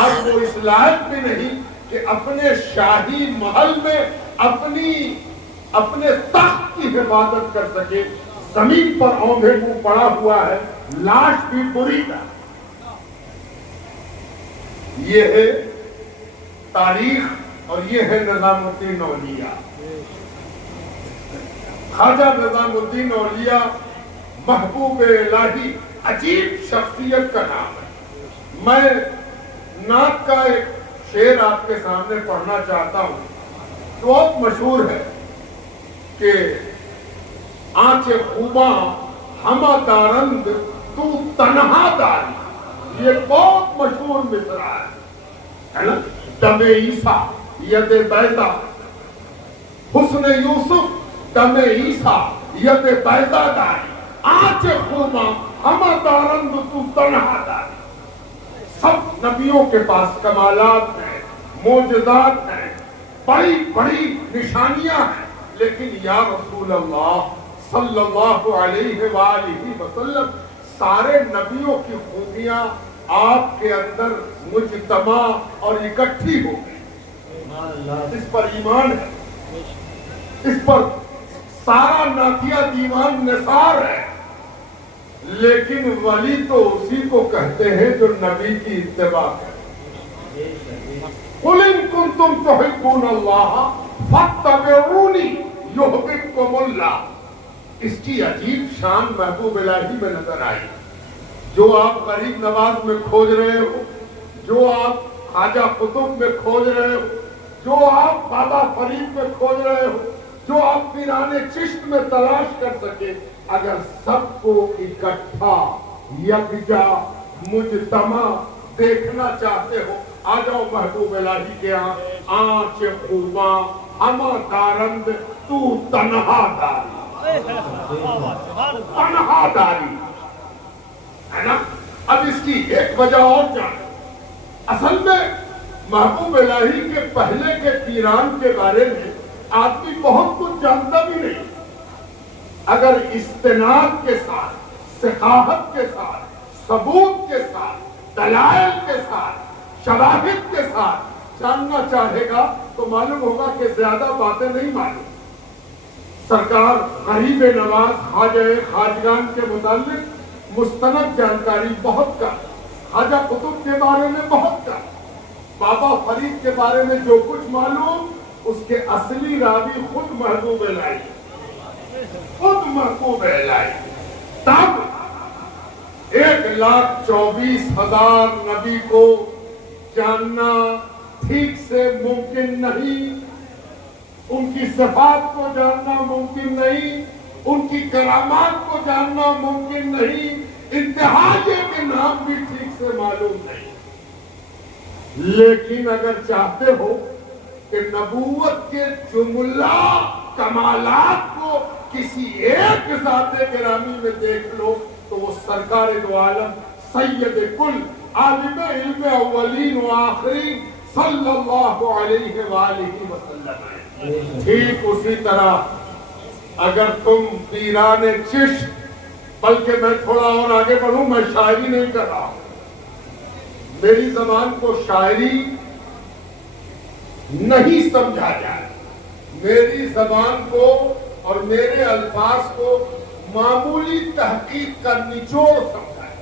آپ وہ اس لائق بھی نہیں کہ اپنے شاہی محل میں اپنے تخت کی حفاظت کر سکے. زمین پر اوندھے منہ پڑا ہوا ہے, لاش بھی بری ہے. یہ ہے تاریخ اور یہ ہے نظام الدین اولیاء. خواجہ نظام الدین اولیاء محبوب الہی عجیب شخصیت کا نام ہے. میں نعت کا ایک شعر آپ کے سامنے پڑھنا چاہتا ہوں. بہت مشہور ہے کہ آنچ خوباں ہمہ دارند تو تنہا داری. یہ بہت مشہور مصرع ہے نا. دم عیسیٰ ید بیضا, حسن یوسف دم عیسیٰ ید بیضا داری. آنچ خوباں ہمہ دارند تو تنہا داری. سب نبیوں کے پاس کمالات ہیں, معجزات ہیں, بڑی بڑی نشانیاں ہیں, لیکن یا رسول اللہ صلی اللہ علیہ وآلہ وسلم سارے نبیوں کی خوبیاں آپ کے اندر مجتمع اور اکٹھی ہو گئی. اس پر ایمان ہے, اس پر سارا نعتیہ دیوان نثار ہے. لیکن ولی تو اسی کو کہتے ہیں جو نبی کی اتباع کرے. قُلْ إِن كُنْتُمْ تُحِبُّونَ اللَّهَ فَاتَّبِعُونِي يُحْبِبْكُمُ اللَّهُ. اس کی عجیب شان محبوب الہی میں نظر آئی. جو آپ غریب نواز میں کھوج رہے ہو, جو آپ خواجہ قطب میں کھوج رہے ہو, جو آپ بابا فرید میں کھوج رہے ہو, جو آپ پیران چشت میں تلاش کر سکے, اگر سب کو اکٹھا یکجا مجتمع دیکھنا چاہتے ہو, آ جاؤ محبوب الہی کے ہاں. آنچ خوباں ہمہ دارند تو تنہا داری. تنہا داری ہے نا. اب اس کی ایک وجہ اور جانے. اصل میں محبوب الہی کے پہلے کے پیران کے بارے میں آدمی بہت کچھ جانتا بھی نہیں. اگر استناد کے ساتھ, ثقافت کے ساتھ, ثبوت کے ساتھ, دلائل کے ساتھ, شواہد کے ساتھ جاننا چاہے گا تو معلوم ہوگا کہ زیادہ باتیں نہیں معلوم. سرکار غریب نواز خواجہ خواجگان کے متعلق مستند جانکاری بہت کم, خواجہ قطب کے بارے میں بہت کم, بابا فرید کے بارے میں جو کچھ معلوم اس کے اصلی راوی خود محبوب الہی, خود محبوب الہی. تب 1,24,000 نبی کو جاننا ٹھیک سے ممکن نہیں, ان کی صفات کو جاننا ممکن نہیں, ان کی کرامات کو جاننا ممکن نہیں, انتہا یہ کہ نام بھی ٹھیک سے معلوم نہیں. لیکن اگر چاہتے ہو کہ نبوت کے جملہ کمالات کو کسی ایک ذات گرامی میں دیکھ لو تو وہ سرکار دو عالم سید کل عالم علم اولین و آخرین صلی اللہ علیہ وآلہ وسلم ہے. ٹھیک اسی طرح اگر تم پیران چشت, بلکہ میں تھوڑا اور آگے بڑھوں, میں شاعری نہیں کر رہا ہوں, میری زبان کو شاعری نہیں سمجھا جائے, میری زبان کو اور میرے الفاظ کو معمولی تحقیق کا نچوڑ سمجھا ہے.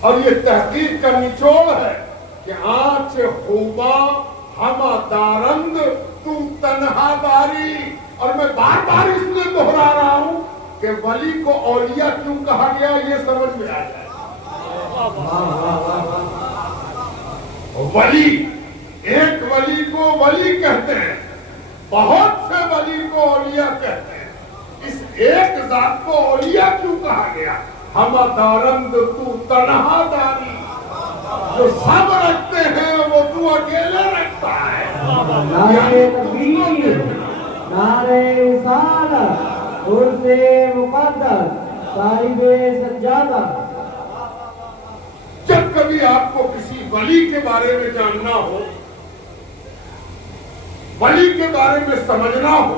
اور یہ تحقیق کا نچوڑ ہے کہ آنچ خوباں ہمہ دارند تو تنہا داری. اور میں بار بار اس لیے دہرا رہا ہوں کہ ولی کو اولیاء کیوں کہا گیا یہ سمجھ میں آ جائے. ولی, ایک ولی کو ولی کہتے ہیں, بہت سے ولی کو اولیاء کہتے ہیں. اس ایک ذات کو اولیاء کیوں کہا گیا؟ ہمہ دارند تو تنہا داری. جو سب رکھتے ہیں وہ تو اکیلے رکھتا ہے. نعرہ تکبیر, نعرہ رسالت, عرض مقدس, صاحب سجادہ. جب کبھی آپ کو کسی ولی کے بارے میں جاننا ہو, ولی کے بارے میں سمجھنا ہو,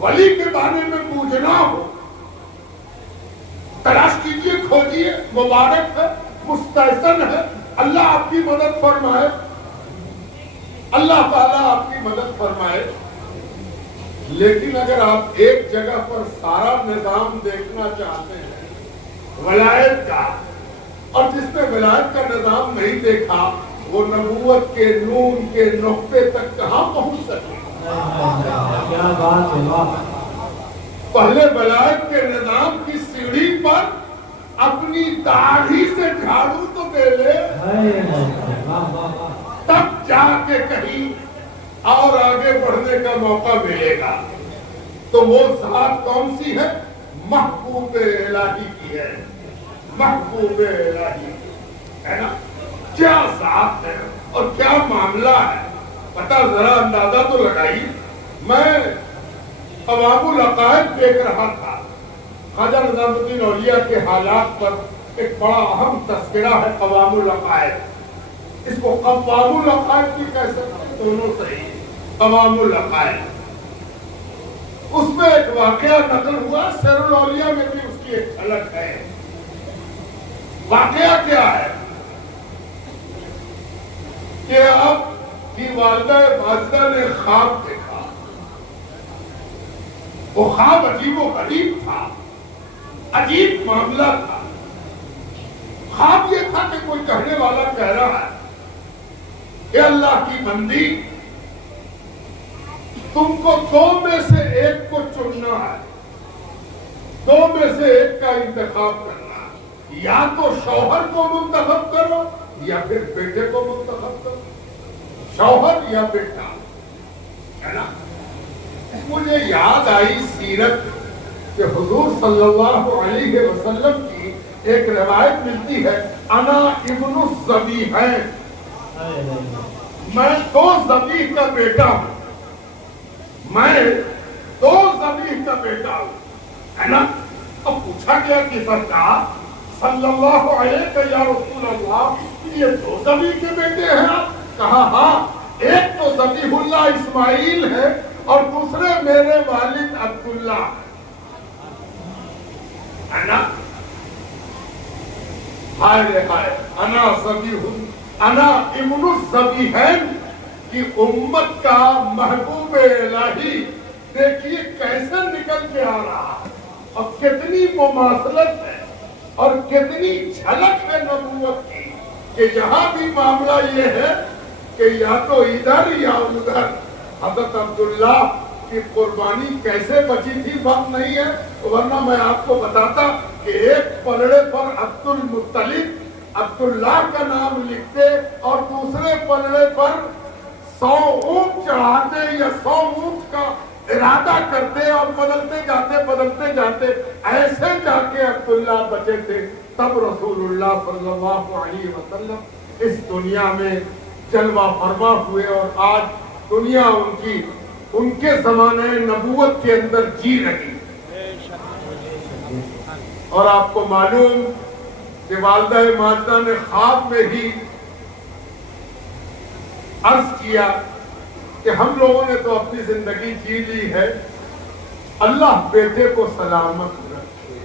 ولی کے بارے میں پوچھنا ہو, تلاش کیجئے, کھوجئے. مبارک ہے, مستحسن ہے, اللہ آپ کی مدد فرمائے، اللہ تعالیٰ آپ کی مدد فرمائے. لیکن اگر آپ ایک جگہ پر سارا نظام دیکھنا چاہتے ہیں ولایت کا، اور جس نے ولایت کا نظام نہیں دیکھا وہ نبوت کے نون کے نقطے تک کہاں پہنچ سکے؟ کیا بات ہے. پہلے ولایت کے نظام کی سیڑھی پر اپنی داڑھی سے جھاڑو تو دے لے، تب جا کے کہیں اور آگے بڑھنے کا موقع ملے گا. تو وہ ذات کون سی ہے؟ محبوب الہی کی ہے، محبوب الہی ہے نا. کیا ذات ہے اور کیا معاملہ ہے، پتہ ذرا اندازہ تو لگائیے. میں قوام العقائد دیکھ رہا تھا، خواجہ نظام الدین اولیاء کے حالات پر ایک بڑا اہم تذکرہ ہے قوام العقائد. اس کو قوام العقائد بھی کہہ سکتے ہیں، دونوں صحیح. قوام العقائد اس میں ایک واقعہ نقل ہوا، سیر الاولیاء میں بھی اس کی ایک جھلک ہے. واقعہ کیا ہے کہ آپ کی والدہ ماجدہ نے خواب دیکھا. وہ خواب عجیب و غریب تھا، عجیب معاملہ تھا. خواب یہ تھا کہ کوئی کہنے والا کہہ رہا ہے کہ اللہ کی بندی، تم کو دو میں سے ایک کو چننا ہے، دو میں سے ایک کا انتخاب کرنا، یا تو شوہر کو منتخب کرو یا پھر بیٹے کو منتخب کرو. شوہر یا بیٹا ہے نا. مجھے یاد آئی سیرت کہ حضور صلی اللہ علیہ وسلم کی ایک روایت ملتی ہے، انا ابن الذبیحین، میں دو ذبیح کا بیٹا ہوں، میں دو ذبیح کا بیٹا ہوں ہے نا. اب پوچھا گیا کہ سرکار صلی اللہ علیہ یا رسول اللہ، یہ دو ذبیح کے بیٹے ہیں آپ؟ کہا ہاں، ایک تو ذبیح اللہ اسماعیل ہے اور دوسرے میرے والد عبداللہ ہے نا. ہائے ہائے، انا ابن الذبیحین کی امت کا محبوب الہی دیکھیے کیسے نکل کے آ رہا ہے، اور کتنی مماثلت ہے اور کتنی جھلک ہے نبوت کی، کہ جہاں بھی معاملہ یہ ہے کہ یا تو ادھر یا ادھر. حضرت عبداللہ کی قربانی کیسے بچی تھی وقت نہیں ہے، ورنہ میں آپ کو بتاتا کہ ایک پلڑے پر عبد المطلب عبداللہ کا نام لکھتے اور دوسرے پلڑے پر 100 اونٹ چڑھاتے یا 100 اونٹ کا ارادہ کرتے اور بدلتے جاتے ایسے جا کے عبداللہ بچے تھے. تب رسول اللہ صلی اللہ علیہ وسلم اس دنیا میں جلوہ فرما ہوئے، اور آج دنیا ان کے زمانے نبوت کے اندر جی رہی. اور آپ کو معلوم کہ والدہ ماجدہ نے خواب میں ہی عرض کیا کہ ہم لوگوں نے تو اپنی زندگی جی لی ہے، اللہ بیٹے کو سلامت رکھے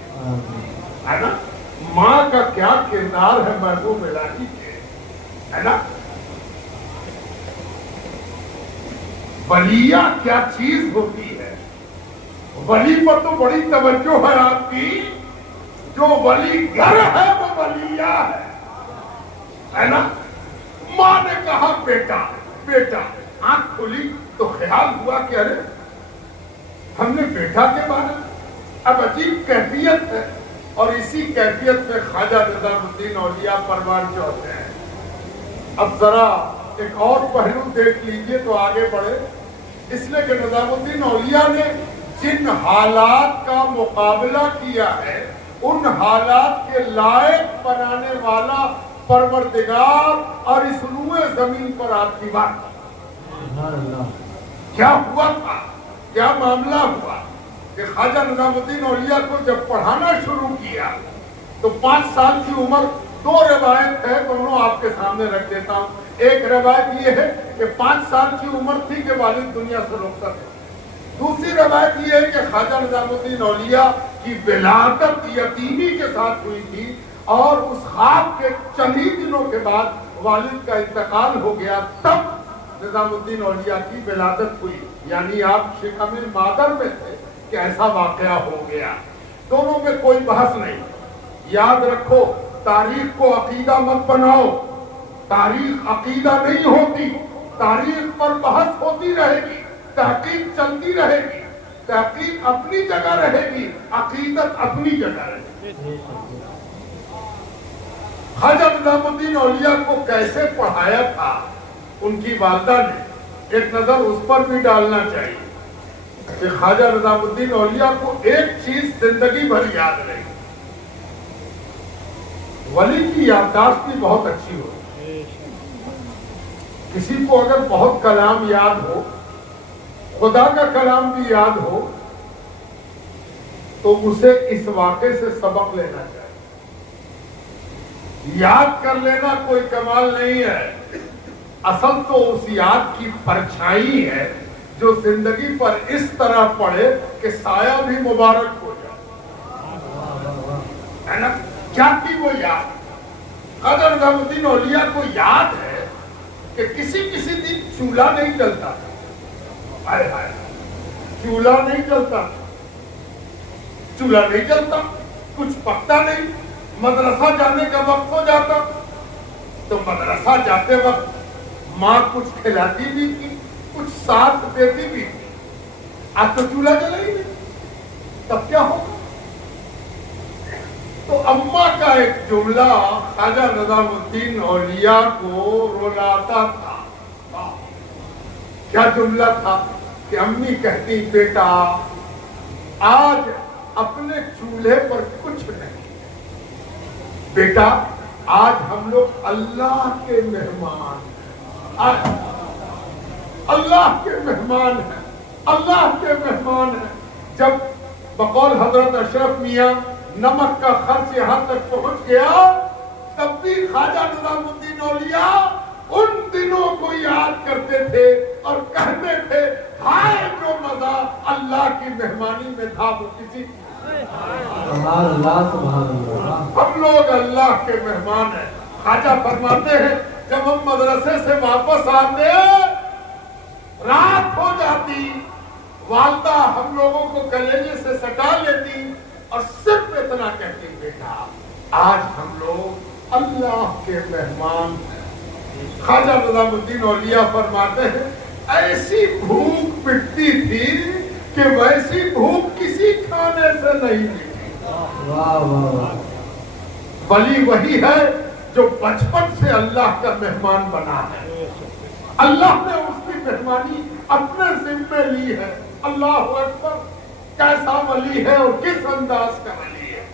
ہے نا. ماں کا کیا کردار ہے محبوب الہی کے ہے نا. ولیہ کیا چیز ہوتی ہے، ولی پر تو بڑی توجہ ہے آپ کی. جو ولی گھر ہے وہ ولیہ ہے نا. ماں نے کہا بیٹا بیٹا، آنکھ کھلی تو خیال ہوا کہ ارے ہم نے بیٹا کے بارے میں. اب عجیب کیفیت ہے، اور اسی کیفیت میں خواجہ نظام الدین اولیاء پروان چڑھتے ہیں. اب ذرا ایک اور پہلو دیکھ لیجئے تو آگے بڑھے. اس لیے کہ نظام الدین اولیاء نے جن حالات کا مقابلہ کیا ہے ان حالات کے لائق بنانے والا پروردگار اور اس روئے زمین پر آپ کی بات. کیا ہوا تھا، کیا معاملہ ہوا کہ خواجہ نظام الدین اولیاء کو جب پڑھانا شروع کیا تو 5 سال کی عمر. 2 روایت ہے، دونوں آپ کے سامنے رکھ دیتا ہوں. ایک روایت یہ ہے کہ 5 سال کی عمر تھی کہ والد دنیا سے رخصت تھے. دوسری روایت یہ ہے کہ خواجہ نظام الدین اولیاء کی ولادت یتیمی کے ساتھ ہوئی تھی، اور اس خواب کے چند ہی دنوں کے بعد والد کا انتقال ہو گیا، تب نظام الدین اولیاء کی ولادت ہوئی، یعنی آپ شکم مادر میں تھے کہ ایسا واقعہ ہو گیا۔ دونوں میں کوئی بحث نہیں۔ یاد رکھو، تاریخ کو عقیدہ مت بناؤ، تاریخ عقیدہ نہیں ہوتی، تاریخ پر بحث ہوتی رہے گی، تحقیق چلتی رہے گی، تحقیق اپنی جگہ رہے گی، عقیدت اپنی جگہ رہے گی۔ خواجہ نظام الدین اولیاء کو کیسے پڑھایا تھا ان کی والدہ نے، ایک نظر اس پر بھی ڈالنا چاہیے کہ خواجہ نظام الدین اولیاء کو ایک چیز زندگی بھر یاد رہی، ولی کی یادداشت بھی بہت اچھی ہو۔ کسی کو اگر بہت کلام یاد ہو، خدا کا کلام بھی یاد ہو، تو اسے اس واقعے سے سبق لینا چاہیے۔ یاد کر لینا کوئی کمال نہیں ہے، اصل تو اس یاد کی پرچھائی ہے جو زندگی پر اس طرح پڑے کہ سایہ بھی مبارک ہو جائے، ہے نا؟ کیا تھی وہ یاد؟ خواجہ نظام الدین اولیاء کو یاد ہے کہ کسی دن چولہا نہیں جلتا تھا، ہائے ہائے چولہا نہیں جلتا، چولہا نہیں جلتا، کچھ پکتا نہیں، مدرسہ جانے کا وقت ہو جاتا تو مدرسہ جاتے وقت ماں کچھ کھلاتی بھی تھی، کچھ ساتھ دیتی بھی تھی۔ اب تو چولہا جلے ہی نہیں، تب کیا ہوگا؟ تو اماں کا ایک جملہ خواجہ نظام الدین اولیاء کو رلاتا تھا۔ کیا جملہ تھا کہ امی کہتی، بیٹا آج اپنے چولہے پر کچھ نہیں، بیٹا آج ہم لوگ اللہ کے مہمان ہیں، اللہ کے مہمان ہیں، اللہ کے مہمان ہیں۔ جب بقول حضرت اشرف میاں نمک کا خرچ یہاں تک پہنچ گیا، تب بھی خواجہ نظام الدین اولیاء ان دنوں کو یاد کرتے تھے اور کہتے تھے، ہائے جو مزہ اللہ کی مہمانی میں تھا وہ کسی کی۔ ہم لوگ اللہ کے مہمان ہیں۔ خواجہ فرماتے ہیں جب ہم مدرسے سے واپس آتے رات ہو جاتی، والدہ ہم لوگوں کو کلیجے سے سٹا لیتی اور صرف اتنا کہتی، بیٹا آج ہم لوگ اللہ کے مہمان ہیں۔ خواجہ نظام الدین اولیاء فرماتے ہیں ایسی بھوک پٹتی تھی کہ ویسی بھوک کسی کھانے سے نہیں ملی۔ ولی وہی ہے جو بچپن سے اللہ کا مہمان بنا ہے، اللہ نے اس کی مہمانی اپنے ذمے لی ہے۔ اللہ اکبر، کیسا ولی ہے اور کس انداز کا ولی ہے۔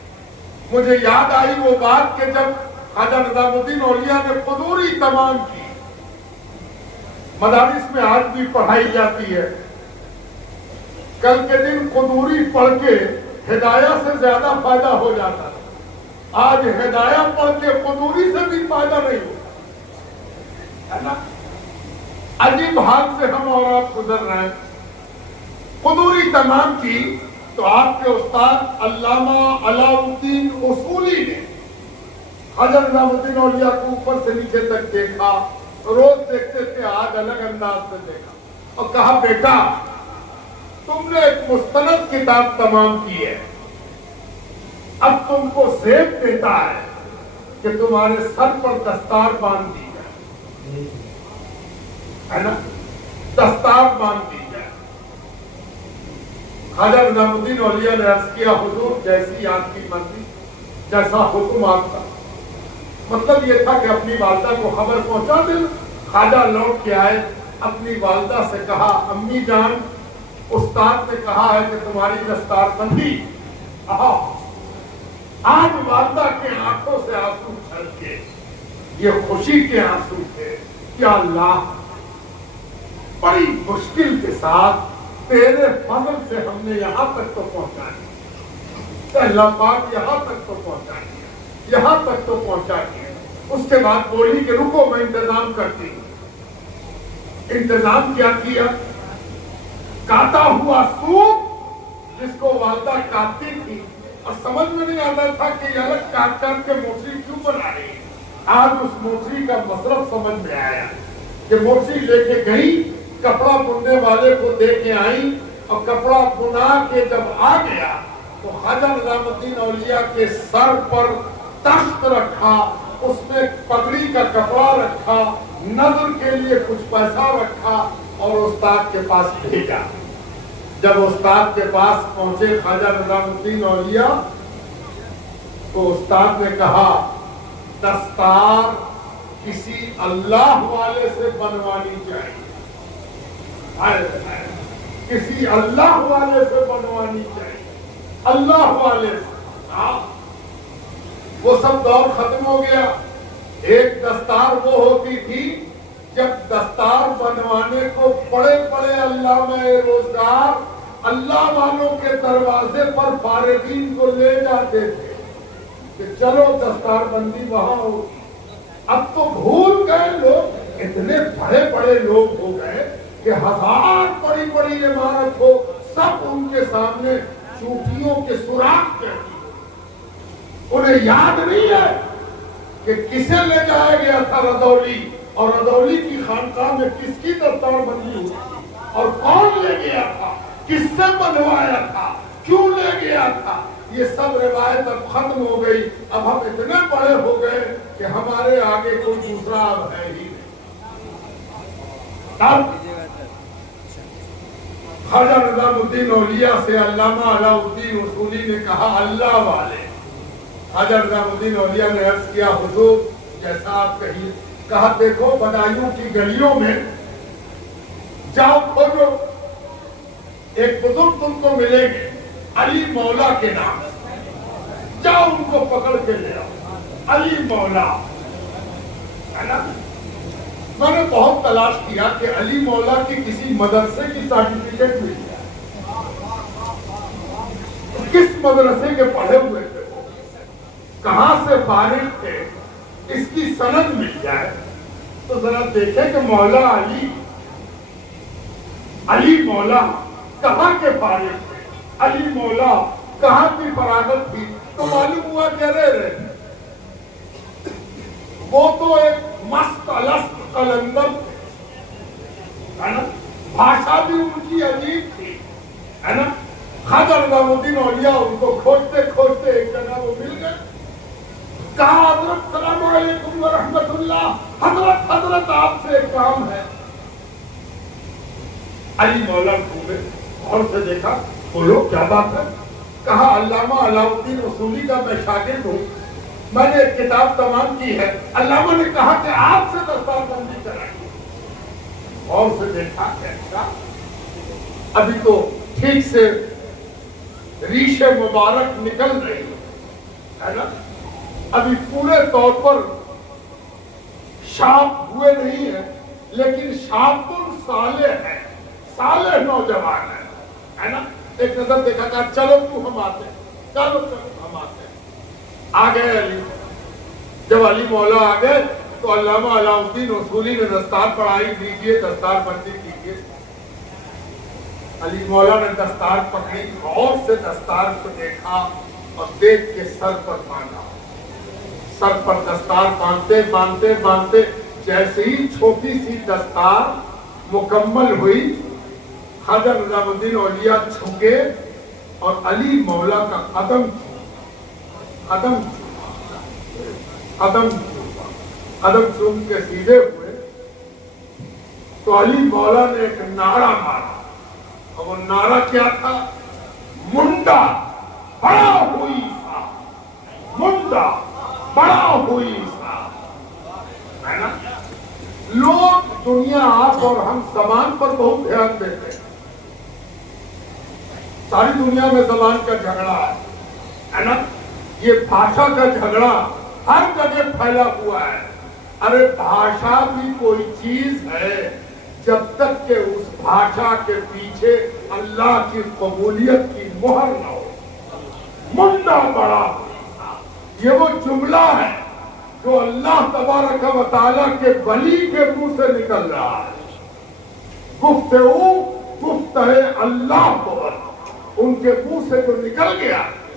مجھے یاد آئی وہ بات کہ جب خواجہ نظام الدین اولیاء نے قدوری تمام کی، مدارس میں آج بھی پڑھائی جاتی ہے، کل کے دن قدوری پڑھ کے ہدایہ سے زیادہ فائدہ ہو جاتا ہے، آج ہدایہ پڑھ کے قدوری سے بھی فائدہ نہیں ہوتا، ہے نا؟ عجیب حال سے ہم اور آپ گزر رہے ہیں۔ قدوری تمام کی تو آپ کے استاد علامہ علاء الدین اصولی نے خواجہ نظام الدین اولیاء کو اوپر سے نیچے تک دیکھا، روز دیکھتے تھے، آج الگ انداز سے دیکھا اور کہا، بیٹا تم نے ایک مستند کتاب تمام کی ہے، اب تم کو زیب دیتا ہے کہ تمہارے سر پر دستار باندھ دی جائے، ہے نا؟ دستار باندھ دی جائے۔ خواجہ نظام الدین اولیاء نے عرض کیا، حضور جیسی آپ کی مرضی، جیسا حکم آپ کا۔ مطلب یہ تھا کہ اپنی والدہ کو خبر پہنچا دیں۔ خواجہ لوٹ کے آئے، اپنی والدہ سے کہا، امی جان استاد نے کہا ہے کہ تمہاری دستار بندی۔ آج والدہ کے آنکھوں سے آنسو چھلکے، یہ خوشی کے آنسو تھے کہ اللہ بڑی مشکل کے ساتھ تیرے فضل سے ہم نے یہاں تک تو پہنچا دیا، اللہ پاک یہاں تک تو پہنچا دیا، یہاں تک تو پہنچا دیا۔ اس کے بعد بولی کہ رکو میں انتظام کرتی ہوں۔ انتظام کیا کیا؟ کاٹا ہوا سوپ جس کو والدہ کاٹتی تھی اور سمجھ میں نہیں آتا تھا کہ یہ الگ کاٹ کاٹ کے موٹری کیوں بنا رہی ہے. آج اس موٹری کا مصرف سمجھ میں آیا کہ موٹری لے کے گئی, کپڑا بننے والے کو دے کے آئی, اور کپڑا بنا کے جب آ گیا تو خواجہ نظام الدین اولیاء کے سر پر تخت رکھا, اس میں پگڑی کا کپڑا رکھا, نظر کے لیے کچھ پیسہ رکھا اور استاد کے پاس بھیجا. جب استاد کے پاس پہنچے خواجہ نظام الدین اولیاء تو استاد نے کہا دستار کسی اللہ والے سے بنوانی چاہیے, کسی اللہ والے سے بنوانی چاہیے, اللہ والے سے. وہ سب دور ختم ہو گیا. ایک دستار وہ ہوتی تھی جب دستار بنوانے کو بڑے بڑے علامہ روزگار اللہ والوں کے دروازے پر فارغین کو لے جاتے تھے کہ چلو دستار بندی وہاں ہوگی. اب تو بھول گئے لوگ, اتنے بڑے بڑے لوگ ہو گئے کہ 1000 بڑی بڑی عمارت ہو, سب ان کے سامنے چوٹیوں کے سوراخ کہتی. انہیں یاد نہیں ہے کہ کسے لے جایا گیا تھا رضولی, اور رضولی کی خانقاہ میں کس کی دستار بندی ہوئی تھی, اور کون لے گیا تھا, کس سے بنوایا تھا, کیوں لے گیا تھا. یہ سب روایت اب ختم ہو گئی. اب ہم اتنے بڑے ہو گئے کہ ہمارے آگے کوئی دوسرا اب ہے ہی نہیں. خواجہ نظام الدین اولیاء سے علامہ علاء الدین اصولی نے کہا اللہ والے. خواجہ نظام الدین اولیاء نے عرض کیا حضور جیسا آپ کہیے. کہا دیکھو بدایوں کی گلیوں میں جاؤ کھوجو, ایک بزرگ تم کو ملیں گے علی مولا کے نام, جاؤ ان کو پکڑ کے لے آؤ. علی مولا ہے نا. میں نے بہت تلاش کیا کہ علی مولا کی کسی مدرسے کی سرٹیفکیٹ مل جائے, کس مدرسے کے پڑھے ہوئے تھے, کہاں سے فارغ تھے, اس کی سند مل جائے تو ذرا دیکھیں کہ مولا علی مولا کہاں کے فارغ تھے, علی مولا کہاں کی فراغت تھی. تو معلوم ہوا کہ رہے وہ تو ایک مست الست قلندر تھے, بھاشا بھی ان کی عجیب تھی, ہے نا. خواجہ نظام الدین اولیاء ان کو کھوجتے کھوجتے ایک جگہ وہ مل گئے. کہا حضرت سلام علیکم ورحمت اللہ, حضرت آپ سے ایک کام ہے. علی مولا گھومے اور سے دیکھا, بولو کیا بات ہے. کہا علامہ علاء الدین اصولی کا میں شاگرد ہوں, میں نے ایک کتاب تمام کی ہے, علامہ نے کہا کہ آپ سے دستار بندی کرائیے. اور سے دیکھا کیسا, ابھی تو ٹھیک سے ریش مبارک نکل رہی ہے نا, ابھی پورے طور پر شاب ہوئے نہیں ہیں, لیکن شاب صالح ہے, صالح نوجوان ہے نا. ایک نظر دیکھا کہ چلو کیوں ہم آتے ہیں, چلو ہم آتے ہیں. آ گئے علی. جب علی مولا آ گئے تو علامہ علاء الدین اصولی نے دستار پڑھائی, دیجیے دستار بندی کیجیے. علی مولا نے دستار پکڑی, غور سے دستار کو دیکھا اور دیکھ کے سر پر باندھا. سر پر دستار باندھتے باندھتے باندھتے جیسے ہی چھوٹی سی دستار مکمل ہوئی, خواجہ نظام الدین اولیاء جھکے اور علی مولا کا قدم چوم کے سیدھے ہوئے تو علی مولا نے ایک نعرہ مارا, اور وہ نعرہ کیا تھا, منڈا بڑا ہوئی سا, منڈا بڑا ہوئی سا, ہے نا. لوگ دنیا آپ اور ہم زبان پر بہت دھیان دیتے ہیں. ساری دنیا میں زبان کا جھگڑا ہے نا. یہ بھاشا کا جھگڑا ہر جگہ پھیلا ہوا ہے. ارے بھاشا بھی کوئی چیز ہے جب تک کہ اس بھاشا کے پیچھے اللہ کی قبولیت کی مہر نہ ہو. منڈا بڑا, یہ وہ جملہ ہے جو اللہ تبارک و تعالیٰ کے ولی کے منہ سے نکل رہا ہے. گفتگو گفتہ اللہ کو ان کے منہ سے جو نکل گیا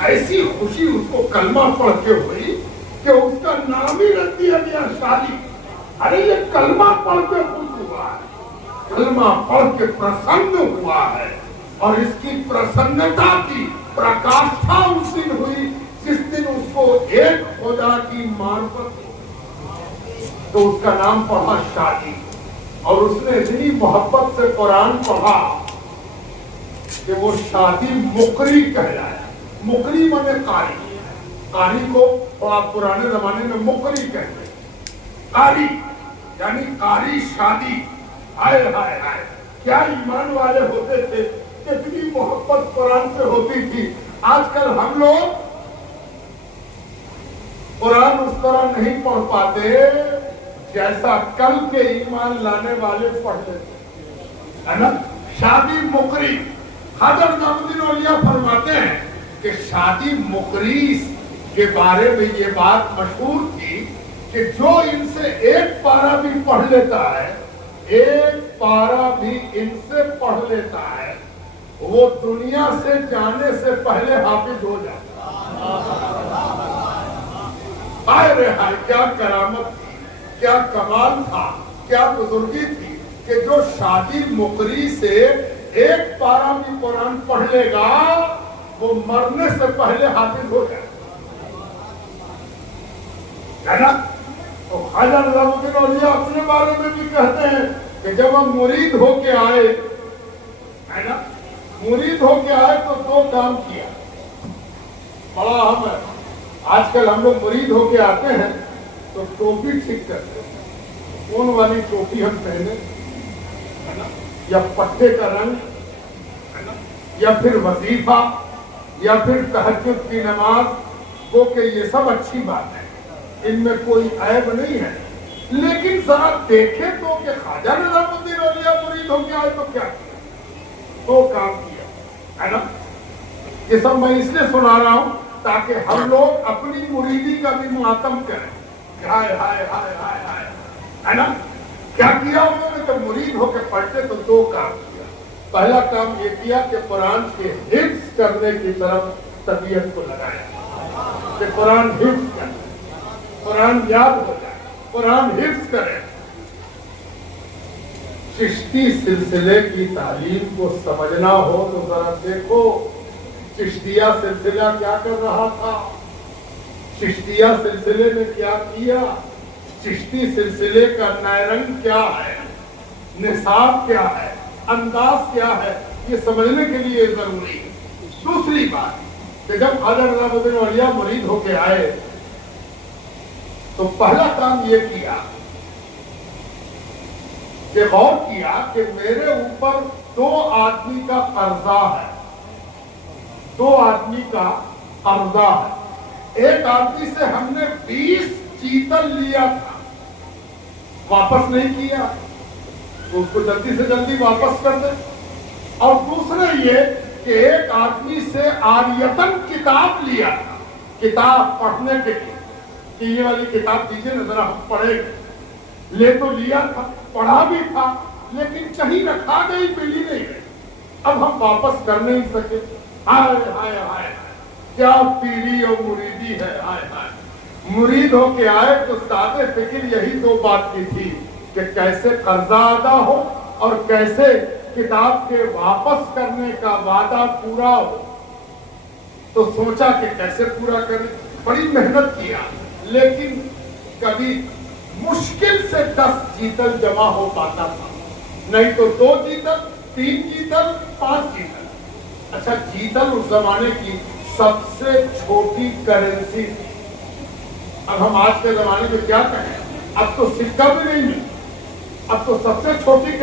ایسی خوشی اس کو کلمہ پڑھ کے ہوئی کہ اس کا نام ہی رکھ دیا گیا شادی. ارے یہ کلمہ پڑھ کے خوش ہوا ہے, کلمہ پڑھ کے پرسن ہوا ہے, اور اس کی پرسنتا کی پرکاشٹھا اس دن ہوئی جس دن اس کو ایک خدا کی معرفت ہوئی. تو اس کا نام پڑھا شادی, اور اس نے اتنی محبت سے قرآن پڑھا کہ وہ شادی مقری کہلایا. مقری مانے قاری, قاری کو آپ پرانے زمانے میں مقری کہتے ہیں. قاری یعنی قاری شادی. ہائے ہائے ہائے, کیا ایمان والے ہوتے تھے, کتنی محبت قرآن سے ہوتی تھی. آج کل ہم لوگ قرآن اس طرح نہیں پڑھ پاتے جیسا کل کے ایمان لانے والے پڑھ لیتے ہے نا. شادی مقری, حضرت نعمت الاولیاء فرماتے ہیں کہ شادی مقری کے بارے میں یہ بات مشہور تھی کہ جو ان سے ایک پارہ بھی پڑھ لیتا ہے, ایک پارہ بھی ان سے پڑھ لیتا ہے, وہ دنیا سے جانے سے پہلے حافظ ہو جاتا ہے. ہائے رے ہائے, کیا کرامت تھی, کیا کمال تھا, کیا بزرگی تھی کہ جو شادی مقری سے ایک پارہ بھی قرآن پڑھ لے گا وہ مرنے سے پہلے حافظ ہو جائے ہے نا. تو خواجہ نظام الدین اولیاء اپنے بارے میں بھی کہتے ہیں کہ جب ہم مرید ہو کے آئے ہے نا, مرید ہو کے آئے تو دو کام کیا, بڑا اہم ہے. آج کل ہم لوگ مرید ہو کے آتے ہیں تو ٹوپی ٹھیک کرتے ہیں, کون والی ٹوپی ہم پہنے ہے نا, یا پٹے کا رنگ ہے نا, یا پھر وظیفہ, یا پھر تہجد کی نماز, وہ کہ یہ سب اچھی بات ہے, ان میں کوئی عیب نہیں ہے. لیکن ذرا دیکھیں تو کہ خواجہ نظام الدین اولیاء مرید ہو کے آئے تو کیا کیا, دو کام کیا ہے نا. یہ سب میں اس لیے سنا رہا ہوں تاکہ ہم لوگ اپنی مریدی کا بھی ماتم کریں. ہائے ہائے ہائے ہائے ہائے ہے نا. کیا کیا انہوں نے, جب مرید ہو کے پڑھتے تو دو کام کیا. پہلا کام یہ کیا کہ قرآن کے حفظ کرنے کی طرف طبیعت کو لگایا کہ قرآن حفظ کرے, قرآن یاد ہو جائے, قرآن حفظ کرے. چشتی سلسلے کی تعلیم کو سمجھنا ہو تو ذرا دیکھو چشتیہ سلسلہ کیا کر رہا تھا, چشتیہ سلسلے نے کیا کیا, چشتی سلسلے کا نیرنگ کیا ہے, نصاب کیا ہے, انداز کیا ہے, یہ سمجھنے کے لیے ضروری ہے. دوسری بات کہ جب خواجہ نظام الدین اولیاء مرید ہو کے آئے تو پہلا کام یہ کیا کہ غور کیا کہ میرے اوپر دو آدمی کا قرضہ ہے, دو آدمی کا قرضہ ہے. ایک آدمی سے ہم نے 20 چیتل لیا تھا, واپس نہیں کیا, تو اس کو جلدی سے جلدی واپس کر دیں. اور دوسرے یہ کہ ایک آدمی سے آریتن کتاب لیا تھا, کتاب پڑھنے کے لیے کہ یہ والی کتاب دیجیے نا ذرا ہم پڑھیں گے. لے تو لیا تھا, پڑھا بھی تھا, لیکن کہیں رکھا گئی, ملی نہیں گئی. اب ہم واپس کر نہیں سکے. ہائے ہائے ہائے, کیا پیری اور مریدی ہے. ہائے ہائے, مرید ہو کے آئے تو سادے فکر یہی دو بات کی تھی کہ کیسے قرضہ ادا ہو اور کیسے کتاب کے واپس کرنے کا وعدہ پورا ہو. تو سوچا کہ کیسے پورا کریں, بڑی محنت کیا, لیکن کبھی مشکل سے 10 چیتل جمع ہو پاتا تھا, نہیں تو 2 چیتل, 3 چیتل, 5 چیتل. اچھا, چیتل اس زمانے کی سب سے چھوٹی کرنسی تھی. اب ہم آج کے زمانے میں کیا کہیں, اب تو سکہ بھی نہیں ہے, اب تو سب سے چھوٹی